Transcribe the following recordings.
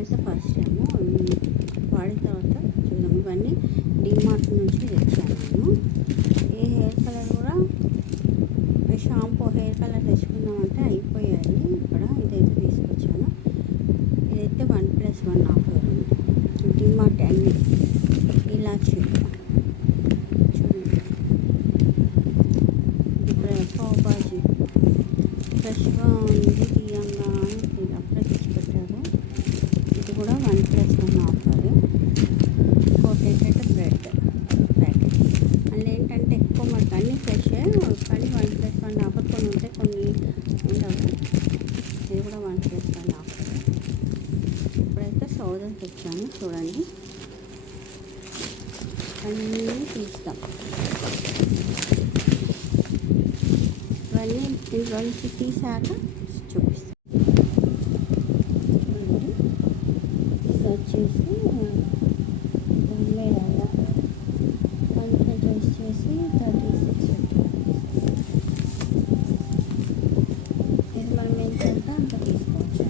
అయితే first time వాడిన తర్వాత చూద్దాం. ఇవన్నీ డిమార్ట్ నుంచి తెచ్చాను నేను. ఈ హెయిర్ కలర్ కూడా షాంపూ హెయిర్ కలర్ తెచ్చుకుందామంటే అయిపోయాయి. ఇక్కడ ఇదైతే తీసుకొచ్చాను. ఇదైతే వన్ ప్లస్ వన్ ఆఫర్ ఉంది. డిమార్ట్ అన్ని ఇలాచి చూడండి ఇప్పుడు పావు బాజీ ఫ్రెష్గా ఉంది తీయంగా అని ఇది అప్పుడే తెచ్చి పెట్టారు వన్ ప్లస్ వన్ ఆఫర్ ఇంకోటి ఏంటంటే బ్రెడ్ ప్యాకెట్ అందులో ఏంటంటే ఎక్కువ మనకు అన్నీ ఫ్రెష్ కానీ వన్ ప్లస్ వన్ ఆఫర్ కొన్ని ఉంటాయి కొన్ని ఉండవు. ఇది కూడా వన్ ప్లస్ వన్ ఆఫర్. ఇప్పుడైతే సౌదర్ తెచ్చాను చూడండి. అన్నీ తీస్తాం. ఇవన్నీ నుంచి తీసాక చూపిస్తాం చూడండి వచ్చేసి వచ్చేసి మేడాల వన్ కేజీ వచ్చేసి థర్టీ సిక్స్ ఇది మనం ఎంత అంత తీసుకోవచ్చు.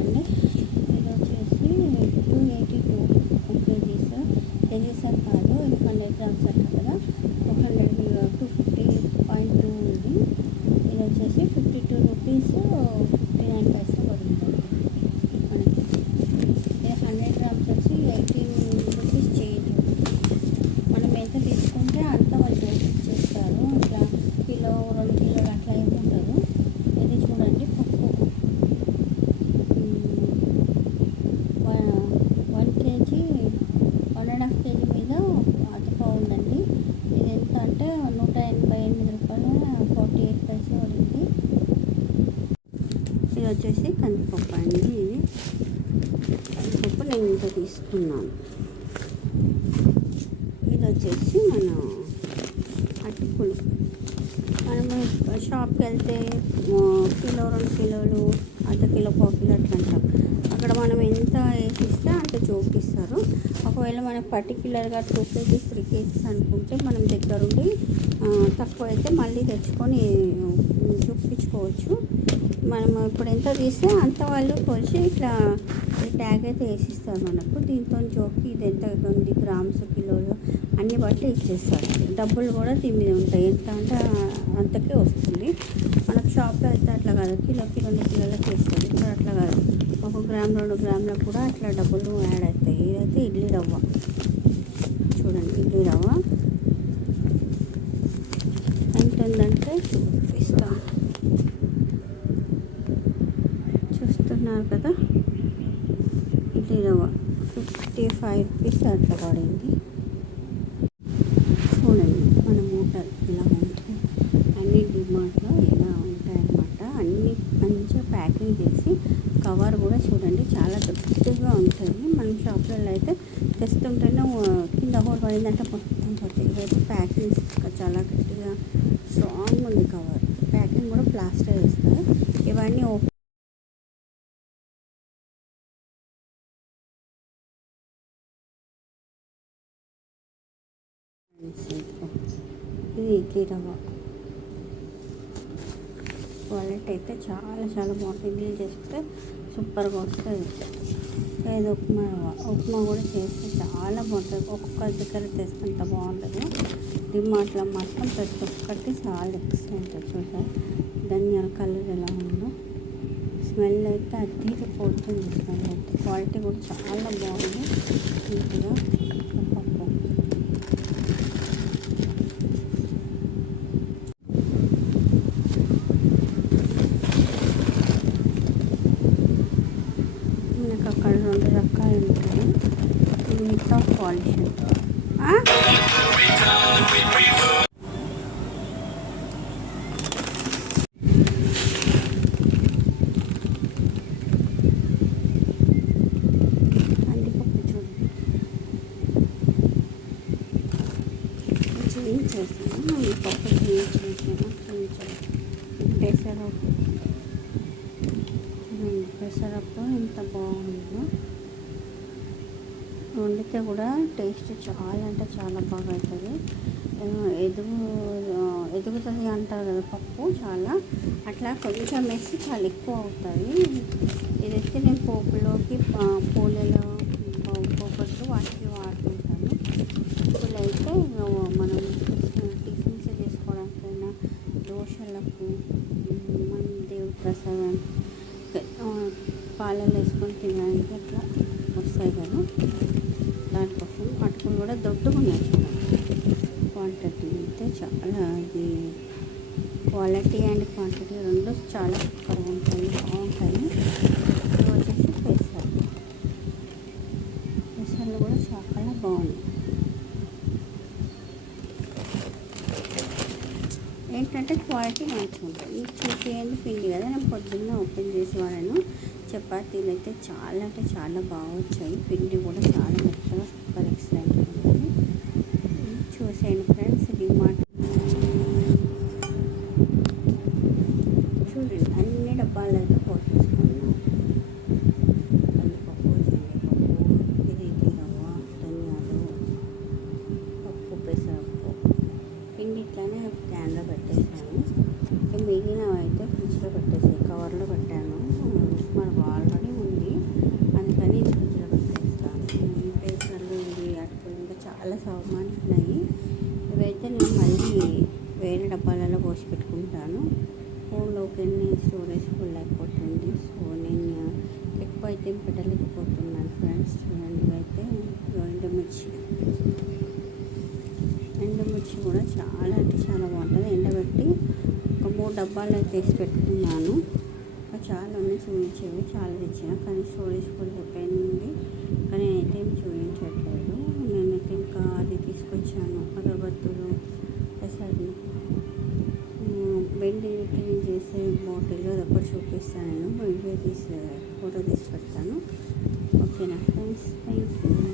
అండి వచ్చేసి టూ ఎయిటీ టూ కేజీస్ కాదు ఇది హండ్రెడ్ గ్రామ్స్ అంట కదా. ఒక hundred two fifty point two ఉంది ఇది వచ్చేసి fifty two rupees fifty nine పైసా పడుతుంది మనకి ఇది హండ్రెడ్ గ్రామ్స్ వచ్చి ఎయిటీన్ రూపీస్ చేంజ్ మనం ఎంత తీసుకుంటే అంత వాళ్ళు డోసెస్ చేస్తారు ఇట్లా కిలో రెండు కిలోలు అట్లా ఏమి ఉండదు ఇది చూడండి పప్పు one KG one and half KG మీద అతపా ఉందండి ఇది ఎంత అంటే నూట ఎనభై ఎనిమిది రూపాయలు ఫార్టీ ఎయిట్ పైసా పడింది ఇది వచ్చేసి కందిపప్పు అండి ఇది. కందిపప్పు నేను ఇంత తీసుకున్నాను. ఇది వచ్చేసి మన అటుకులు. మనము షాప్కి వెళ్తే కిలో రెండు కిలోలు అర్ధ కిలో పావు కిలో అట్లా అంటాం. అక్కడ మనం ఎంత వేసిస్తే అంత చూపిస్తారు. ఒకవేళ మనం పర్టిక్యులర్గా టూ కేజీస్ త్రీ కేజీస్ అనుకుంటే మనం దగ్గరుండి తక్కువ అయితే మళ్ళీ తెచ్చుకొని చూపించుకోవచ్చు. మనం ఇప్పుడు ఎంత తీస్తే అంత వాళ్ళు కొలిచి ఇట్లా ఈ ట్యాగ్ అయితే వేసిస్తారు మనకు. దీంతో జోకి ఇది ఎంత ఉంది గ్రామ్స్ కిలోలు అన్ని బట్టి ఇచ్చేస్తారు. డబ్బులు కూడా దీని మీద ఉంటాయి. ఎంత అంటే అంతకే వస్తుంది. మనకు షాప్లో అయితే అట్లా కాదు. కిలోకి రెండు కిలోలకి ఇస్తారు ఇక్కడ అట్లా కాదు. ఒక గ్రామ్ రెండు గ్రాములకు కూడా అట్లా డబ్బులు యాడ్ అవుతాయి. ఇదైతే ఇడ్లీ రవ్వ. చూడండి ఇడ్లీ రవ్వ. ఎంత ఉందంటే చూపిస్తాను చూస్తున్నారు కదా. ఇడ్లీ రవ్వ ఫిఫ్టీ ఫైవ్ రూపీస్ అట్లా పడింది. చూడండి మన మూట ఇలా ఉంటుంది. అన్ని డిమార్ట్లో ఇలా ఉంటాయన్నమాట. అన్ని మంచిగా ప్యాకింగ్ చేసి కవర్ కూడా చూడండి చాలా గట్టిగా ఉంటుంది. మనం షాప్లలో అయితే తెస్తుంటేనే కింద హోల్ పడిందంటే మొత్తం పోతుంది ఇవైతే ప్యాకింగ్ చాలా గట్టిగా స్ట్రాంగ్ ఉంది కవర్. ప్యాకింగ్ కూడా ప్లాస్టర్ వేస్తారు. ఇవన్నీ ఇది ఇడ్లీ రవ్వ క్వాలిటీ అయితే చాలా చాలా బాగుంటుంది ఇడ్లీ చేస్తే సూపర్గా వస్తుంది. ఏదో ఉప్మా రవ్వ ఉప్మా కూడా చేస్తే చాలా బాగుంటుంది. ఒక్కొక్క దగ్గర తెస్తే అంత బాగుంటుంది డిమార్ట్లో మాత్రం ప్రతి ఒక్కటి చాలా ఎక్సలెంట్ చూసారు? ధనియాల కలర్ ఎలా ఉందో. స్మెల్ అయితే అద్దీరిపోతుంది స్మెల్ అయితే క్వాలిటీ కూడా చాలా బాగుంది. నీట్గా పప్పు మనకు అక్కడ రెండు రకాలు ఉంటాయి మిగతా పాలిష్ కందిపప్పు చూడండి చేంజ్ చేసాను ఈ పప్పు చేంజ్ చేసాను చేంజ్ పెసరపప్పు చూడండి పెసరపప్పు ఎంత బాగుందో. వండితే కూడా టేస్ట్ చాలా అంటే చాలా బాగా అవుతుంది ఎదుగు ఎదుగుతుంది అంటారు కదా పప్పు చాలా. అట్లా కొంచెం వేసి చాలా ఎక్కువ అవుతుంది ఇదైతే నేను పోపులోకి పూలలో పోపట్లు వాటికి వాడుకుంటాను. పూలు అయితే మనం టిఫిన్స్ చేసుకోవడానికైనా దోశలకు మన మనం దేవుడి ప్రసాదం పాలలో వేసుకొని తినడానికి అట్లా వస్తాయి కదా. దానికోసం అటుకులు కూడా దొడ్డుగా ఉన్నాయి క్వాంటిటీ అయితే చాలా ఇది క్వాలిటీ అండ్ క్వాంటిటీ రెండు చాలా సూపర్గా ఉంటాయి బాగుంటాయి ఇవి వచ్చేసి పెసర్లు పెసర్లు కూడా చాలా బాగున్నాయి అంటే క్వాలిటీ మంచిగా ఉంటుంది. చూసేది పిండి కదా నేను పొద్దున్న ఓపెన్ చేసి వాళ్ళను చపాతీలు అయితే చాలా అంటే చాలా బాగా వచ్చాయి. పిండి కూడా చాలా మెత్తగా సూపర్ ఎక్సలెంట్ ఉంటుంది చూసేయండి ఫ్రెండ్స్ డిమార్ట్ చూడండి అన్ని డబ్బాలు అయితే పోసేసుకున్నాం కందిపప్పు శనగపప్పు ఇది రవ్వ ధనియాలు పప్పు పెసరపప్పు పిండి ఇట్లానే క్యాన్లో పెట్టేసాను ఇంకా మిగిలినవి అయితే ఫ్రిడ్జ్లో పెట్టేసాను కవర్లో పెట్టాను మనకు ఆల్రెడీ ఉంది అందుకని ఇది ఫ్రిడ్జ్లో పెట్టేస్తాను ఈ పేపర్లు ఇది అటుకులు ఇంకా చాలా సామాన్లు ఉన్నాయి ఇవైతే నేను మళ్ళీ వేరే డబ్బాలలో పోసి పెట్టుకుంటాను ఫోన్లోకి ఎన్ని స్టోరేజ్ ఫుల్ అయిపోతుంది. సో నేను ఎక్కువ అయితే పెట్టలేకపోతున్నాను ఫ్రెండ్స్. చూడండి అయితే ఎండుమిర్చి. ఎండుమిర్చి కూడా చాలా అంటే చాలా బాగుంటుంది. ఎండబెట్టి ఒక మూడు డబ్బాలు అయితే వేసి పెట్టుకున్నాను. చాలా ఉన్నాయి చూపించేవి. చాలా తెచ్చిన కానీ స్టోరేజ్ ఫుల్ అయిపోయింది. కానీ అయితే చూపించట్లేదు చూపించట్లేదు. నేనైతే ఇంకా అది తీసుకొచ్చాను. అగరబత్తులు పెసర్లు వెండి క్లీన్ చేసే బాటిల్ రబ్బర్ చూపిస్తాను. నేను వీడియో తీసి ఫోటో తీసి పెడతాను. ఓకేనా ఫ్రెండ్స్ థ్యాంక్ యూ